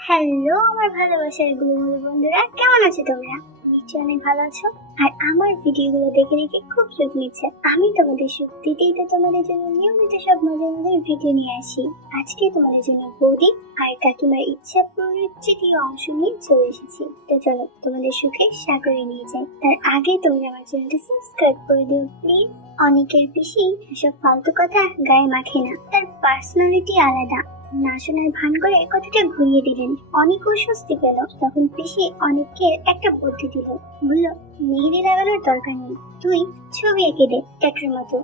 Hello আমার ভালোবাসার গুলো বন্ধুরা, কেমন আছো তোমরা? নিশ্চয়ই অনেক ভালো আছো। আর আমার ভিডিওগুলো দেখে দেখে খুব সুখ নিচ্ছে। আমি তোমাদের সুখ দিতেই তো তোমাদের জন্য নিয়মিত সব মজার মজার ভিডিও নিয়ে আসি। আজকে তোমাদের জন্য বৌদি আর কাকিমার ইচ্ছা পরিচিতির অংশ নিয়ে চলে এসেছি। তো চলো তোমাদের সুখে সাগরে নিয়ে যাই। তার আগে তোমরা আমার চ্যানেলটা সাবস্ক্রাইব করে দিও প্লিজ। অনেকের পিসি এসব ফালতু কথা গায়ে মাখে না, তার পার্সোনালিটি আলাদা। না শোনার ভান করে কথাটা ঘুরিয়ে দিলেন। অনেকও স্বস্তি পেল। তখন পিসি অনেককে একটা বুদ্ধি দিল, বলল মেহেদি লাগানোর দরকার নেই, তুই ছবি এঁকে দে ট্যাটুর মতো।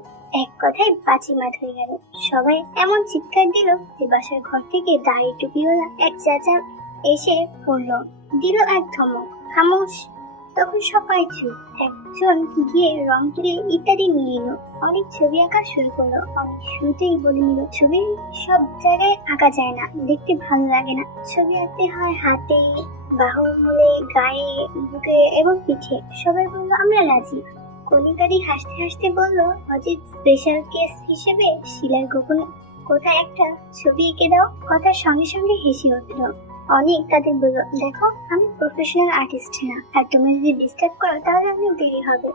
এক কথায় বাজি মাত হয়ে গেল। সবাই এমন চিৎকার দিল যে বাসার ঘর থেকে দাড়ি টুপিওয়ালা এক চাচা এসে পড়লো, দিল এক ধমক, খামোশ। তখন সবাই চুপ। একজন গিয়ে রং তুলি ইত্যাদি নিয়ে এলো। অনেক ছবি আঁকা শুরু করলো। অনেক শুরুতেই বলে নিল ছবি সব জায়গায় আঁকা যায় না, দেখতে ভালো লাগে না। ছবি আঁকতে হয় হাতে, বাহুমূলে, গায়ে, বুকে এবং পিঠে। সবাই বললো আমরা রাজি। কণিকাদি হাসতে হাসতে বলল, অজিত স্পেশাল কেস হিসেবে শিলার গোপন কোথায় একটা ছবি এঁকে দাও। কথার সঙ্গে সঙ্গে হেসে উঠলো। অনেক তাদের বলল, দেখো আমি প্রফেশনাল আর্টিস্ট না, আর তোমরা যদি ডিস্টার্ব করো তাহলে অনেক দেরি হবে,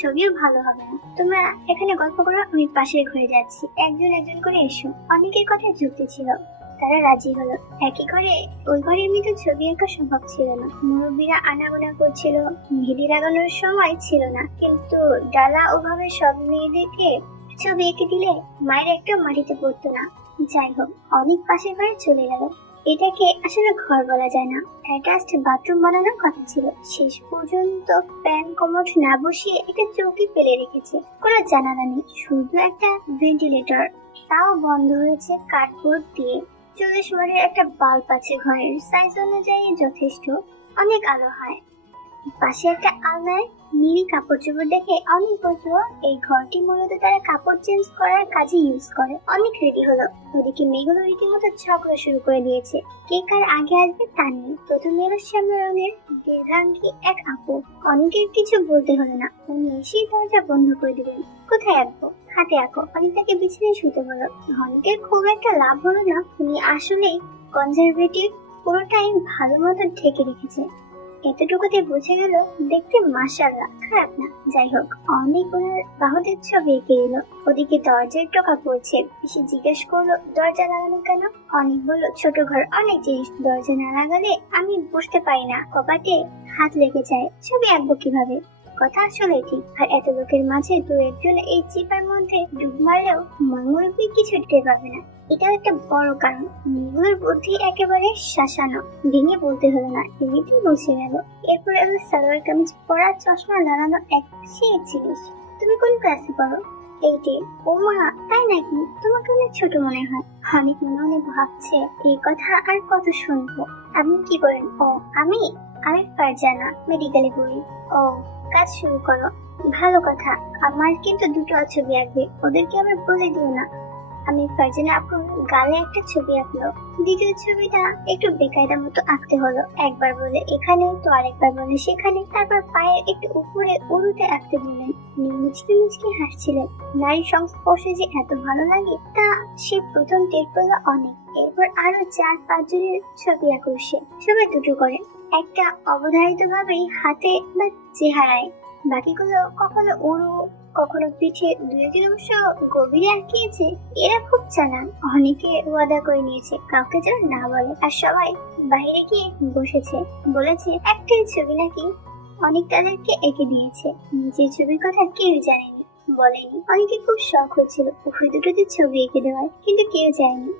ছবিও ভালো হবে না। তোমরা এখানে গল্প করো, আমি পাশের ঘরে যাচ্ছি, একজন একজন করে এসো। অনেকের কথায় যুক্তি ছিল, তারা রাজি হলো। একই ঘরে ওই ঘরে এমনিতে ছবি আঁকা সম্ভব ছিল না। মুরব্বীরা আনাগোনা করছিল, মেহেদি লাগানোর সময় ছিল না, কিন্তু ডালা ওভাবে সব মেয়েদেরকে ছবি এঁকে দিলে মায়ের একটা মাটিতে পড়তো না। যাই হোক, অনেক পাশের ঘরে চলে গেল। এটাকে আসলে ঘর বলা যায় না, অ্যাটাচড বাথরুম বানানোর কথা ছিল। শেষ পর্যন্ত প্যান কমোড না বসিয়ে একটা চৌকি ফেলে রেখেছে। কোনো জানালা নেই, শুধু একটা ভেন্টিলেটর, তাও বন্ধ হয়েছে কাঠবোর্ড দিয়ে। 40 ওয়াটের একটা বাল্ব আছে ঘরের, সাইজ অনুযায়ী যথেষ্ট, অনেক আলো হয়। পাশে একটা আলমারির নীল কাপড় চোপড় দেখে অনেক বুঝলো এই ঘরটি মূলত তারা কাপড় চেঞ্জ করার কাজে ইউজ করে। অনেক রেডি হলো। ওদিকে মেঘগুলো রীতিমতো ঝগড়া শুরু করে দিয়েছে, কে কার আগে আসবে তা নিয়ে। প্রথমে এলো শ্যামলা রঙের দীর্ঘাঙ্গী এক আপু। অনেকের কিছু বলতে হলো না, উনি এসেই দরজা বন্ধ করে দিলেন। কোথায় আঁকবো? হাতে আঁকো। অনেকটাকে বিছানায় শুতে বলো। অনেকের খুব একটা লাভ হলো না, উনি আসলেই কনজারভেটিভ, পুরোটাই ভালো মতো ঢেকে রেখেছে। এতটুকুতে বুঝে গেল দেখতে মাশাআল্লাহ, খারাপ না। যাই হোক, অনেক ওনার বাহুদের ছবি এঁকে এলো। ওদিকে দরজায় টোকা পড়ছে। পিসি জিজ্ঞেস করলো, দরজা লাগানো কেন? অনেক বলল, ছোট ঘর, অনেক জিনিস, দরজা না লাগালে আমি বুঝতে পারি না, কপাটে হাত লেগে যায়, ছবি আঁকবো কিভাবে। কথা আসলে ঠিক। আর এত লোকের মাঝে দু একজন এই চিপার মধ্যে ডুব মারলেও মুরব্বী কিছু টের পাবে না। এটাও একটা বড় কারণ। মেয়েগুলোর বুদ্ধি একেবারে শাসানো, ভেঙে বলতে হলো না, এমনিতেই বসে গেল। এরপর এলো সালোয়ার কামিজ পরা, চশমা লাগানো এক সেই জিনিস। তুমি কোন ক্লাসে পড়ো? এইটে। ও মা, তাই নাকি? তোমাকে অনেক ছোট মনে হয়। অনেক মনে মনে ভাবছে এই কথা আর কত শুনবো। আপনি কি করেন? ও আমি আমি ফারজানা, মেডিকেলে পড়ি। ও, কাজ শুরু করো। ভালো কথা। আমার কিন্তু দুটো ছবি আঁকবে, ওদেরকে আবার বলে দিও না। আমি ফারজানা আপুর গালে একটা ছবি আঁকলো। দ্বিতীয় ছবিটা একটু বেকায়দা মতো আঁকতে হলো। একবার বলে এখানে তো আরেকবার বলে সেখানে, তারপর পায়ের একটু উপরে উড়ুতে আঁকতে বললেন। মুচকি মুচকি হাসছিলেন। নারীর সংস্পর্শে যে এত ভালো লাগে তা সে প্রথম টের পেলো অনেক। এরপর আরো 4-5 জনের ছবি আঁকলো সে, সবাই দুটো করে, একটা অবধারিত ভাবেই হাতে বা চেহারায়, বাকিগুলো কখনো উড়ু, কখনো পিঠে, দু একজন অবশ্য গভীরে আঁকিয়েছে। এরা খুব চালাক, অনেকে ওয়াদা করে নিয়েছে কাউকে যেন না বলে। আর সবাই বাইরে গিয়ে বসেছে, বলেছে একটাই ছবি নাকি। অনেক তাদেরকে এঁকে দিয়েছে, নিজের ছবির কথা কেউ জানেনি, বলেনি। অনেকে খুব শখ হচ্ছিল উভয় দুটোতে ছবি এঁকে দেওয়ার, কিন্তু কেউ যায়নি।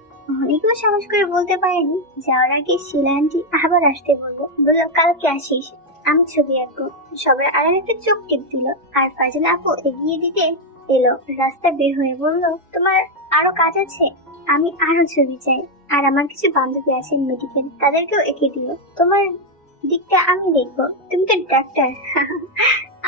অনেকেও সাহস করে বলতে পারেনি। যাওয়ার আগে শিলা আন্টি আবার আসতে বললো, কালকে আসিস, আমি ছবি আঁকবো। সবার আড়ালে একটা চোখ টিপ দিল। আর ফারজানা আপু এগিয়ে দিতে এলো। রাস্তা বের হয়ে বলল, তোমার আরো কাজ আছে? আমি আরো ছবি চাই। আর আমার কিছু বান্ধবী আছে মেডিকেল, তাদেরকেও এঁকে দিও। তোমার দিকটা আমি দেখবো, তুমি তো ডাক্তার।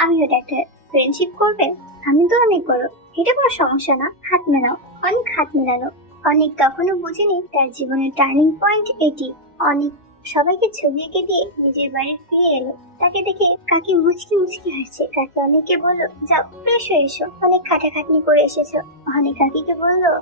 আমিও ডাক্তার, ফ্রেন্ডশিপ করবে? আমি তো অনেক বড়, এটা কোনো সমস্যা না, হাত মেলাও। অনেক হাত মেলালো। অনেক তখনও বুঝেনি তার জীবনের টার্নিং পয়েন্ট এটি। অনেক সবাইকে ছবি এঁকে দিয়ে নিজের বাড়ি ফিরে এলো। তাকে দেখে কাকি মুচকি মুচকি হাসছে। কাকি অনেককে বললো, যাও ফ্রেশ হয়ে এসো, অনেক খাটাখাটনি করে এসেছো। অনেক কাকিকে বললো,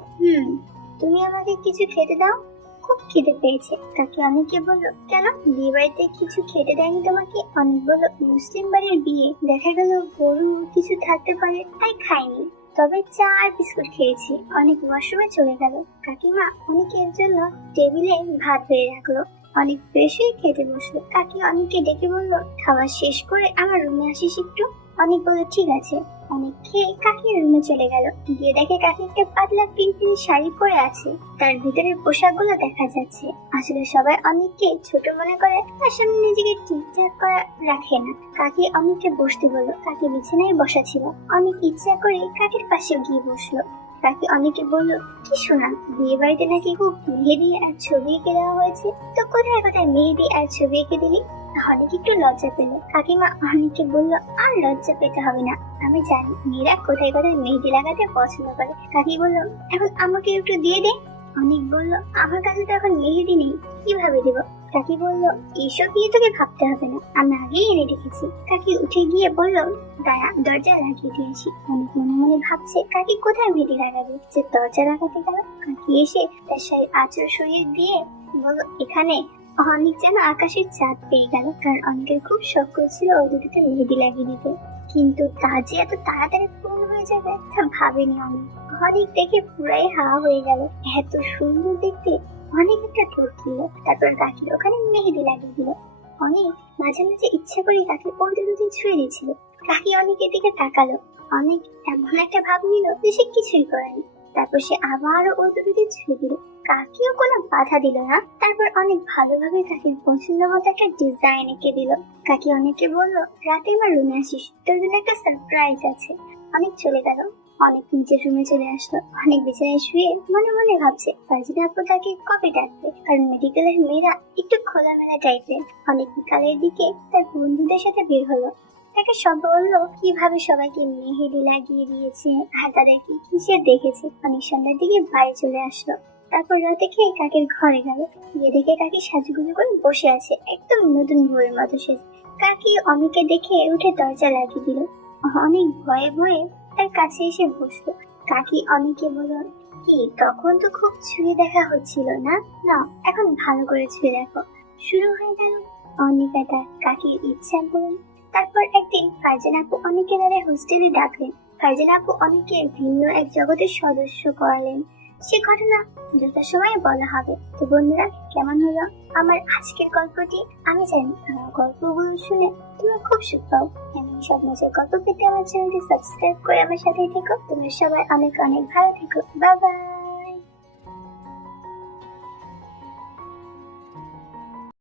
তুমি আমাকে কিছু খেতে দাও। খুব খিদে পেয়েছে। কাকি অনেককে বলল, কেন বিয়ে বাড়িতে কিছু খেতে দেয়নি তোমাকে? অনেক বলল, মুসলিম বাড়ির বিয়ে, দেখা গেল গরু কিছু থাকতে পারে, তাই খাইনি, তবে চা আর বিস্কুট খেয়েছি। অনেক ওয়াশরুমে চলে গেল। কাকিমা অনেকের জন্য টেবিলে ভাত বেড়ে রাখলো। অনেক ফ্রেশ হয়ে খেতে বসলো। কাকি অনেককে ডেকে বলল, খাবার শেষ করে আমার রুমে আসিস একটু। অনেক বলল, ঠিক আছে। অনেক খেয়ে কাকির রুমে চলে গেল। গিয়ে দেখে কাকি একটা পাতলা পিনপিন শাড়ি পরে আছে, তার ভিতরের পোশাকগুলো দেখা যাচ্ছে। আসলে সবাই অনেককে ছোট মনে করে, তার সামনে নিজেকে ঠিকঠাক করা রাখে না। কাকি অনেককে বসতে বলল। কাকি বিছানায় বসা ছিল। অনেক ইচ্ছা করে কাকির পাশে গিয়ে বসলো। কাকি অনেকে বলল, কি শোনা, বিয়ে বাড়িতে নাকি খুব মেহেদি আর ছবি এঁকে দেওয়া হয়েছে, তো কোথায় কোথায় মেহেদি আর ছবি এঁকে দিলি? অনেক একটু লজ্জা পেল। কাকিমা অনেককে বলল, আর লজ্জা পেতে হবে না, আমি জানি মেয়েরা কোথায় কোথায় মেহেদি লাগাতে পছন্দ করে। কাকি বলল, এখন আমাকে একটু দিয়ে দে। অনেক বলল, আমার কাছে তো এখন মেহেদি নেই, কিভাবে দেব? কাকি বলল, এইসব নিয়ে তোকে ভাবতে হবে না, আমি আগেই এনে রেখেছি। কাকি উঠে গিয়ে বলল, দাঁড়া, দরজা লাগিয়ে দিয়ে আসি। অনেক মনে মনে ভাবছে কাকি কোথায় মেহেদি লাগাবে, যে দরজা লাগাতে গেল। কাকি এসে তার শাড়ির আঁচল সরিয়ে দিয়ে বলল, এখানে। অনেক যেন আকাশের চাঁদ পেয়ে গেল, কারণ অনেকের খুব শখ করছিল ওই দুটোতে মেহেদি লাগিয়ে দিতে, কিন্তু তা যে এত তাড়াতাড়ি পূর্ণ হয়ে যাবে তা ভাবেনি অনেক। অনেক দেখে পুরাই হাওয়া হয়ে গেল, এত সুন্দর দেখতে। অনেক একটা ঠোঁট দিল, তারপর কাকির ওখানে মেহেদি লাগিয়ে দিল। অনেক মাঝে মাঝে ইচ্ছা করে কাকি ওই দুটোতে ছুঁয়ে দিয়েছিল। কাকি অনেকের দিকে তাকালো। অনেক এমন একটা ভাব নিল যে সে কিছুই করেনি। তারপর সে আবারও ওই দুটোতে ছুঁয়ে দিল। কাকিও কোনো বাধা দিল না। তারপর অনেক ভালোভাবে কাকির পছন্দ মতো একটা ডিজাইন এঁকে দিল। কাকি অনেককে বলল, রাতে আমার রুমে আসিস, তোর জন্য একটা সারপ্রাইজ আছে। অনেক চলে গেল। অনেক নিচের রুমে চলে আসলো। অনেক বিছানায় শুয়ে মনে মনে ভাবছে ফারজিনা আপু তাকে কবে ডাকবে, কারণ মেডিকেলের মেয়েরা একটু খোলামেলা টাইপের। অনেক বিকালের দিকে তার বন্ধুদের সাথে বের হলো। তাকে সব বললো কিভাবে সবাইকে মেহেদি লাগিয়ে দিয়েছে আর তাদের কি কিসের দেখেছে। অনেক সন্ধ্যার দিকে বাড়ি চলে আসলো। তারপর রাতে খেয়ে কাকির ঘরে গেল। গিয়ে দেখে কাকি সাজুগুজু করে বসে আছে, একদম নতুন বউয়ের মতো সেজে। কাকি অনেকে দেখে উঠে দরজা লাগিয়ে দিল। অনেক ভয়ে ভয়ে তার কাছে এসে বসলো। কাকি অনেকে বলল, কি তখন তো খুব ছুঁয়ে দেখা হচ্ছিল না, না এখন ভালো করে ছুঁয়ে দেখো। শুরু হয়ে গেল অনেক তার কাকির ইচ্ছা পূরণ। তারপর একদিন ফারজানা আপু অনেকে তাদের হোস্টেলে ডাকলেন। ফারজানা আপু অনেকে ভিন্ন এক জগতের সদস্য করালেন। সে ঘটনা যথাসময়ে বলা হবে। তো বন্ধুরা, কেমন হলো আমার আজকের গল্পটি? আমি জানি আমার গল্পগুলো শুনে তোমরা খুব সুখ পাও। এমন সব মজার গল্প পেতে আমার চ্যানেলটি সাবস্ক্রাইব করে আমার সাথেই থেকো। তোমরা সবাই অনেক অনেক ভালো থেকো। Bye bye.